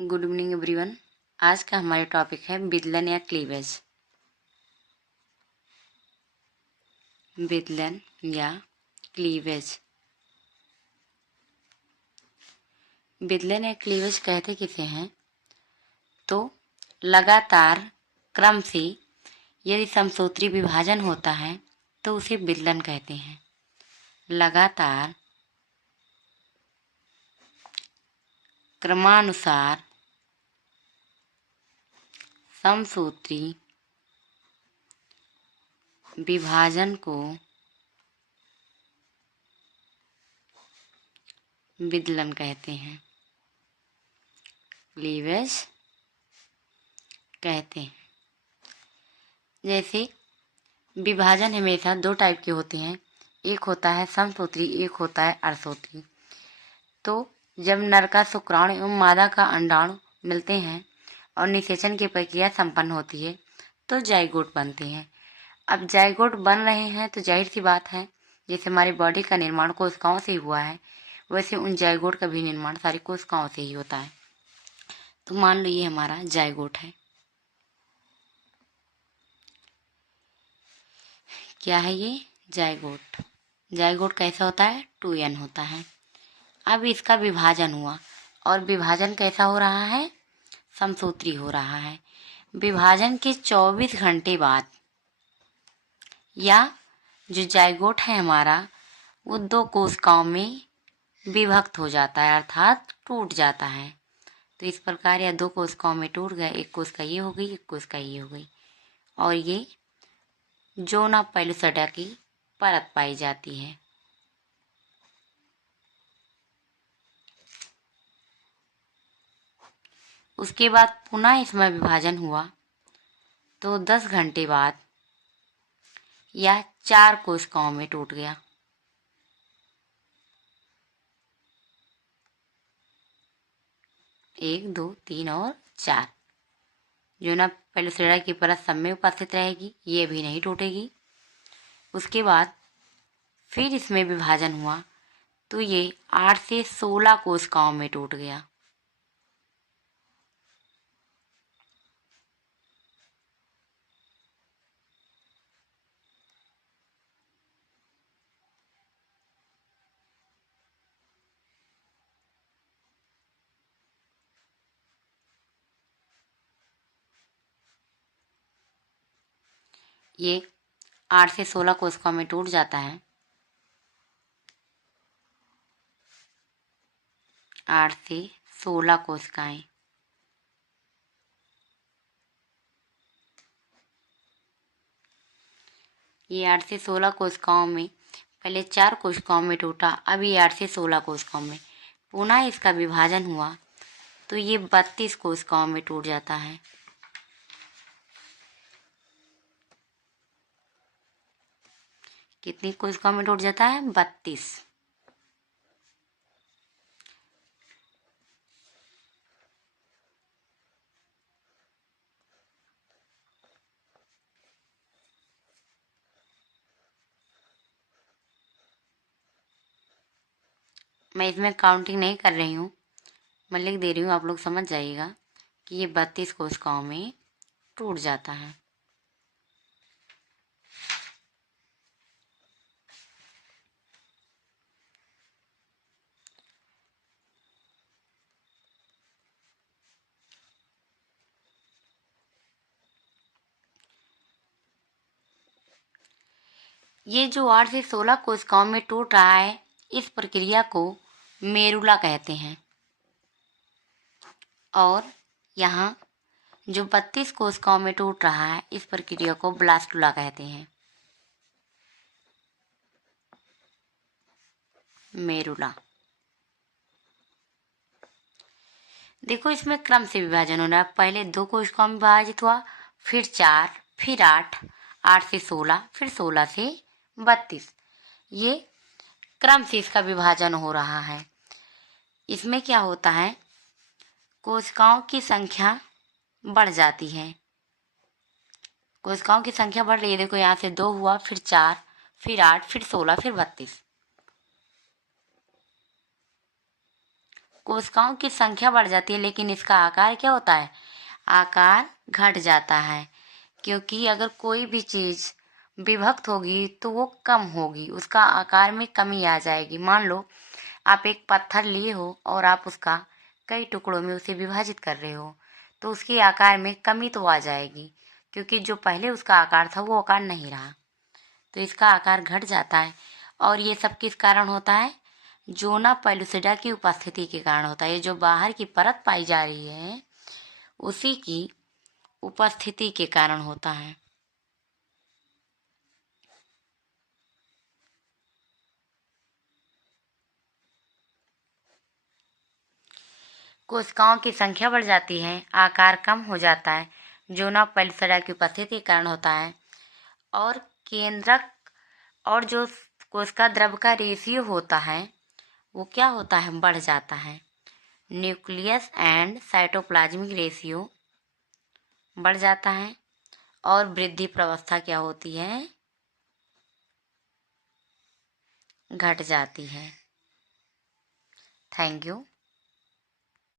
Good evening everyone. आज का हमारा टॉपिक है विदलन या क्लीवेज। विदलन या क्लीवेज। विदलन या क्लीवेज कहते किसे हैं? तो लगातार क्रम से यदि समसूत्री विभाजन होता है तो उसे विदलन कहते हैं। लगातार क्रमानुसार समसूत्री विभाजन को विदलन कहते हैं, क्लीवेज कहते हैं। जैसे विभाजन हमेशा दो टाइप के होते हैं, एक होता है समसूत्री, एक होता है अर्धसूत्री। तो जब नर का शुक्राणु एवं मादा का अंडाणु मिलते हैं और निषेचन की प्रक्रिया संपन्न होती है तो जाइगोट बनते हैं। अब जाइगोट बन रहे हैं तो जाहिर सी बात है, जैसे हमारी बॉडी का निर्माण कोशिकाओं से हुआ है वैसे उन जाइगोट का भी निर्माण सारी कोशिकाओं से ही होता है। तो मान लो ये हमारा जाइगोट है। क्या है ये? जाइगोट। जाइगोट कैसा होता है? 2n होता है। अब इसका विभाजन हुआ और विभाजन कैसा हो रहा है? समसूत्री हो रहा है। विभाजन के 24 घंटे बाद या जो जाइगोट है हमारा वो दो कोशिकाओं में विभक्त हो जाता है, अर्थात टूट जाता है। तो इस प्रकार या दो कोशिकाओं में टूट गया, एक कोशिका ये हो गई, एक कोशिका ये हो गई, और ये जोना पेलुसिडा की परत पाई जाती है। उसके बाद पुनः इसमें विभाजन हुआ तो 10 घंटे बाद यह 4 कोशिकाओं में टूट गया। एक, दो, तीन और 4। जोना पेलुसिडा की परत सब में उपस्थित रहेगी, ये भी नहीं टूटेगी। उसके बाद फिर इसमें विभाजन हुआ तो ये 8 से 16 कोशिकाओं में टूट गया। ये 8 से 16 कोशिकाओं में टूट जाता है। 8 से 16 कोशिकाएं। ये 8 से 16 कोशिकाओं में पहले 4 कोशिकाओं में टूटा, अब ये 8 से 16 कोशिकाओं में पुनः इसका विभाजन हुआ तो ये 32 कोशिकाओं में टूट जाता है। कितनी कोशिकाओं में टूट जाता है? 32। मैं इसमें काउंटिंग नहीं कर रही हूँ, मैं लिख दे रही हूँ, आप लोग समझ जाइएगा कि ये 32 कोशिकाओं में टूट जाता है। ये जो 8 से 16 कोशिकाओं में टूट रहा है इस प्रक्रिया को मेरुला कहते हैं, और यहाँ जो 32 कोशिकाओं में टूट रहा है इस प्रक्रिया को ब्लास्टुला कहते हैं। मेरुला। देखो इसमें क्रम से विभाजन हो रहा है, पहले 2 कोशिकाओं में विभाजित हुआ, फिर 4, फिर 8, 8 से 16, फिर 16 से 32। ये क्रम से इसका विभाजन हो रहा है। इसमें क्या होता है, कोशिकाओं की संख्या बढ़ जाती है। कोशिकाओं की संख्या बढ़ रही है। देखो यहाँ से 2 हुआ, फिर 4, फिर 8, फिर 16, फिर 32। कोशिकाओं की संख्या बढ़ जाती है, लेकिन इसका आकार क्या होता है? आकार घट जाता है, क्योंकि अगर कोई भी चीज विभक्त होगी तो वो कम होगी, उसका आकार में कमी आ जाएगी। मान लो आप एक पत्थर लिए हो और आप उसका कई टुकड़ों में उसे विभाजित कर रहे हो, तो उसके आकार में कमी तो आ जाएगी, क्योंकि जो पहले उसका आकार था वो आकार नहीं रहा, तो इसका आकार घट जाता है। और ये सब किस कारण होता है? जोना पेलुसिडा की उपस्थिति के कारण होता है। ये जो बाहर की परत पाई जा रही है उसी की उपस्थिति के कारण होता है। कोशिकाओं की संख्या बढ़ जाती है, आकार कम हो जाता है, जोना पेलुसिडा की उपस्थिति के कारण होता है। और केंद्रक और जो कोशिका द्रव का रेशियो होता है वो क्या होता है? बढ़ जाता है। न्यूक्लियस एंड साइटोप्लाज्मिक रेशियो बढ़ जाता है। और वृद्धि प्रवस्था क्या होती है? घट जाती है। Thank you.